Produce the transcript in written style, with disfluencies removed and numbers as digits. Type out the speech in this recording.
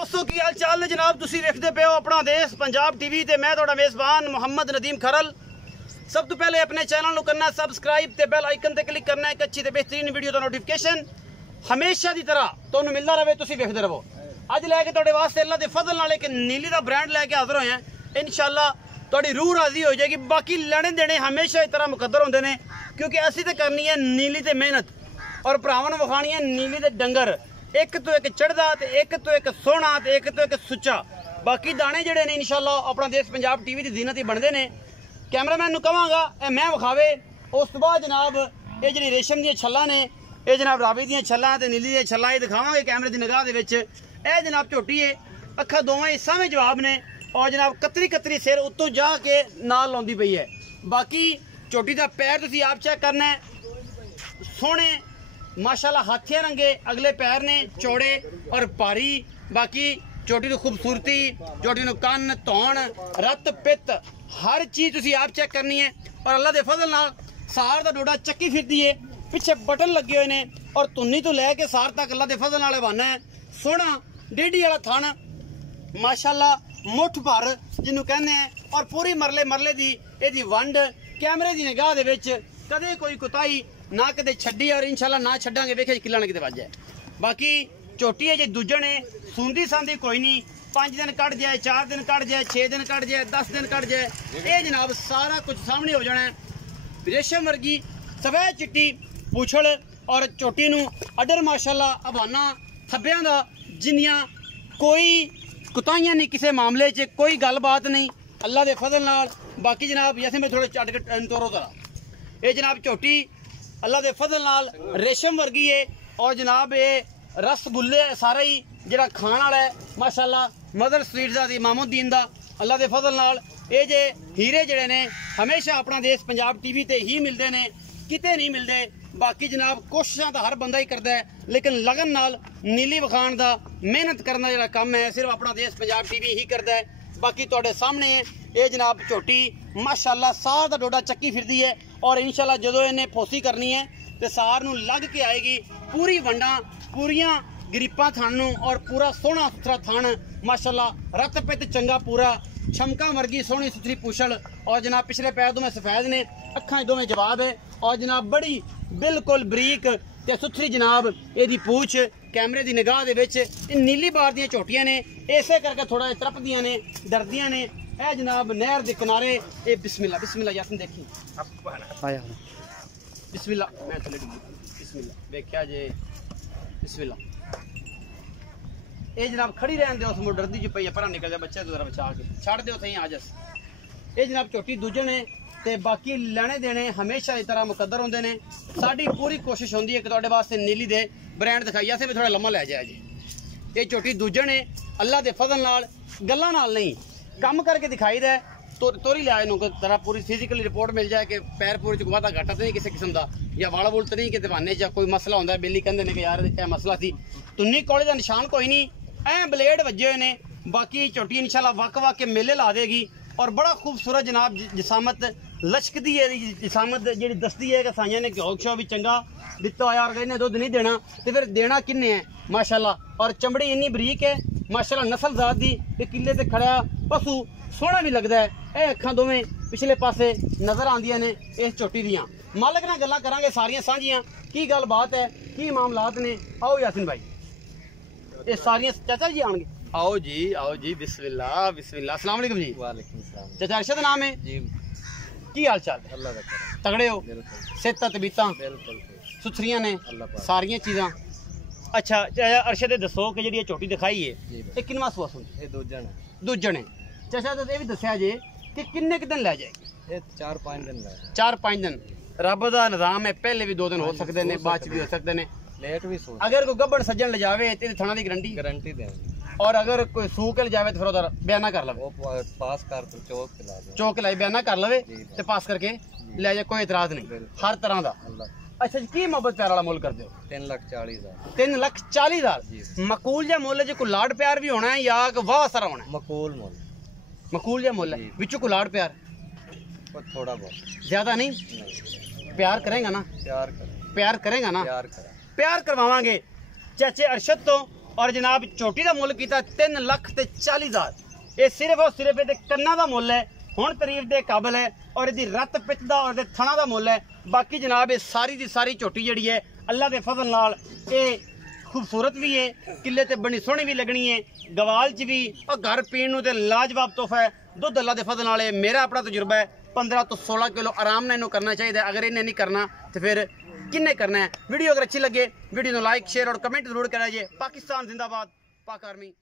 दोस्तों की हाल चाल ने जनाब तुसी वेखदे पे हो अपना देश पंजाब टीवी ते मैं तुहाडा मेज़बान मुहम्मद नदीम खरल। सब तो पहले अपने चैनल नूं करना सबसक्राइब ते बेल आइकन ते क्लिक करना एक अच्छी ते बेहतरीन वीडियो दा नोटिफिकेशन हमेशा दी तरह तुहानूं मिलदा रहे तुसी वेखदे रहो। अज लैके तुहाडे वास्ते अल्लाह दे फजल नाल एक नीली दा ब्रांड लैके हाज़र होए हैं। इंशाअल्लाह तुहाडी रूह राजी हो जाएगी। बाकी लेने देने हमेशा इस तरह मुकद्दर होंदे ने क्योंकि असीं ते करनी है नीली ते मेहनत और भरावां नूं विखाणी है नीली ते डंगर एक तो एक चढ़दा ते एक तो एक सोहना ते एक तो एक सुच्चा। बाकी दाने जड़े ने इंशाअल्लाह अपना देश पंजाब टीवी की जीनत ही बनते हैं। कैमरामैन नूं कहांगा मैं विखावे। उस तो बाद जनाब ये जी रेशम दी छल्लां ने ये जनाब रावी दी छल्लां ते नीली दी छल्लां ये दिखावांगे कैमरे की निगाह दे विच। ए जनाब झोटी है अखा दोवें हिस्सा में जवाब ने और जनाब कतरी कतरी सिर उत्तों जा के नाल लाउंदी पई है। बाकी झोटी का पैर तुसीं आप चेक करना है सोहने माशाल्लाह हाथिया रंगे अगले पैर ने चौड़े और भारी। बाकी चोटी की खूबसूरती चोटी को कन धौन रत पित हर चीज़ तुसीं आप चेक करनी है। और अल्लाह के फजल नाल सार का डोडा चक्की फिरती है पिछे बटन लगे हुए हैं और तुन्नी तो लैके सार तक अल्लाह के फजल नाल बहाना है। सोहना डेढ़ी वाला थन माशाल्लाह मुठ भर जिन्हों कहने हैं और पूरी मरले मरले की यदी वंड कैमरे की निगाह दे विच कदे कोई कुताही ना कदे छड्डी और इंशाल्लाह ना छड्डांगे वेखे किला ना किते वज जाए। बाकी झोटी है जी दूजन है सूंदी सांदी कोई नहीं 5 दिन कट जाए 4 दिन कट जाए 6 दिन कट जाए 10 दिन कट जाए ये जनाब सारा कुछ सामने हो जाना है। रेशम वर्गी सफेद चिट्टी पूछड़ और झोटी नूं अडर माशाल्लाह हवाना थब्बियां दा जिन्नियां कोई कुताहियां नहीं किसी मामले च कोई गलबात नहीं अल्लाह के फजल नाल। बाकी जनाब जैसे मैं थोड़े चट के तोरो तरह ये जनाब झोटी अल्लाह के फजल नाल रेशम वर्गी है और जनाब ये रसगुल्ले सारा ही जरा खाने वाला है माशाल्लाह मदर स्वीट का इमामुद्दीन का अल्लाह के फजल नाल ये जे हीरे जड़े ने हमेशा अपना देश पंजाब टीवी ते ही मिलते हैं किते नहीं मिलते। बाकी जनाब कोशिशा तो हर बंदा ही करता है लेकिन लगन नाल नीली विखाण का मेहनत करना जरा कम है सिर्फ अपना देश पंजाब टीवी ही करता है। बाकी तुहाडे सामने ये जनाब झोटी माशाल्लाह सार का डोडा चक्की फिरदी है और इंशाल्लाह जदों इन्हें फोसी करनी है तो सार नूं लग के आएगी पूरी वंडा पूरियां गिरीपां थण नूं और पूरा सोहना सुथरा थण माशाल्लाह रत पित चंगा पूरा छमका वर्गी सोहनी सुथरी पूछल और जनाब पिछले पैर दोवें सफेद ने अखां दोवें जवाब है और जनाब बड़ी बिल्कुल बरीक ते सुथरी जनाब यदी पूछ कैमरे की निगाह दे विच नीली बार दी झोटियां ने इसे करके थोड़ा तरपदियां ने डरदियां ने। ए जनाब नहर के किनारे ए बिस्मिल्लाह बिस्मिल्लाह यासिन देखी आया बिस्मिल्लाह मैं चले बिस्मिल्लाह देखिया जे बिस्मिल्लाह ये जनाब खड़ी रहन दे उस मुड़ डरदी जी पई पर निकल जा बच्चे जरा बचा के छड़ दो सही आ जस। ये जनाब झोटी दूजन है ते बाकी लेने देने हमेशा इस तरह मुकद्दर होंदे ने। साडी पूरी कोशिश होंदी है कि तुहाडे वास्ते नीली दे ब्रांड दिखाइया से भी थोड़ा लम्मा लै जाए जी। ये झोटी दूजन है अल्लाह के फजल नाल गल्लां नाल नहीं कम करके दिखाई दे तो तोरी लिया इनू तरह पूरी फिजिकली रिपोर्ट मिल जाए कि पैर पूरे च वाधा घाटा तो नहीं किसी किस्म का या वाला वुल तो नहीं कि दीवाने या कोई मसला होंदा है बेली कहंदे ने कि यार यह मसला सी तुन्नी कोले का निशान कोई नहीं ऐ ब्लेड वजे हुए ने। बाकी झोटी इंशाल्लाह वक वक के मेले ला देगी और बड़ा खूबसूरत जनाब जिसामत लचकदी है जिसामत जी दसती है कि साइया ने घ्यो शो भी चंगा दिता होया और इन्हें दुध नहीं देना तो फिर देना किन्ने है माशाल्लाह। और चमड़ी इन्नी बरीक है माशाल्लाह नस्ल जात दी किले ते खड़ा पशु सोहना भी लगता है। ये अखां दोवें पिछले पासे नजर आंदियां ने इस झोटी दियां। मालक नाल गल्लां करांगे सारियां सांझियां की गल बात है की मामलात ने। आओ यासिन भाई ये सारियां चाचा जी आएंगे आओ जी बिस्मिल्लाह बिस्मिल्लाह अस्सलाम वालेकुम जी। वालेकुम सलाम। चाचा अरशद नाम है जी की हाल चाल है अल्लाह दा करम तगड़े हो सेहत तबीयतां बिल्कुल सुथरियां ने अल्लाह पाक सारियां चीज़ां। अच्छा चाचा अरशद दसो कि जी झोटी दिखाई है ये किनवा सुआ सुन ये दूजन है दूजन है चाचा तो ये भी दसिया जे कि किन्ने क दिन लै जाएगी ये 4-5 दिन लै 4-5 दिन रब का निजाम है पहले भी 2 दिन हो सकते हैं बाद भी हो सकते हैं। लेट भी सो अगर कोई गब्बड़ सज्जन ले जावे तो थना की गारंटी देंगे और अगर कोई सूह के ले जावे तो फिर उधर बयाना कर लवे वो पास कर तो चौक पे ला दे चौक लाई बयाना कर लवे तो पास करके ले जाए कोई इतराज नहीं हर तरह का। अल्लाह अच्छा जी की मोहब्बत प्यार वाला मुल करते हो 3,40,000 3,40,000 मकूल जा मुल है कोई लाड प्यार भी होना है या वाह सारा होना है मकूल मोल मकूल जा मुल है बिचू कोई लाड प्यार और थोड़ा बहुत ज्यादा नहीं प्यार करेगा ना प्यार कर प्यार करेगा ना प्यार कर प्यार करवावांगे चाचे अरशद तो और जनाब झोटी का मुल किया 3,40,000। ये सिर्फ और सिर्फ ये कन्ना का मुल है, हुण तारीफ के काबिल है। और इसकी रत पिच का और थणा का मुल है। बाकी जनाब ये सारी की सारी झोटी जी है अल्लाह के फजल नाल ये खूबसूरत भी है, किले ते बड़ी सोहनी भी लगनी है, गवाल च भी और घर पीण नूं ते लाजवाब तोहफा है। दुध अल्लाह के फजल नाल मेरा अपना तजुर्बा है 15 तो 16 किलो आराम नाल इन्हूं करना चाहिए। अगर इन्हें नहीं करना तो फिर किन्ने करना है। वीडियो अगर अच्छी लगे वीडियो को लाइक शेयर और कमेंट जरूर करा। पाकिस्तान जिंदाबाद, पाक आर्मी।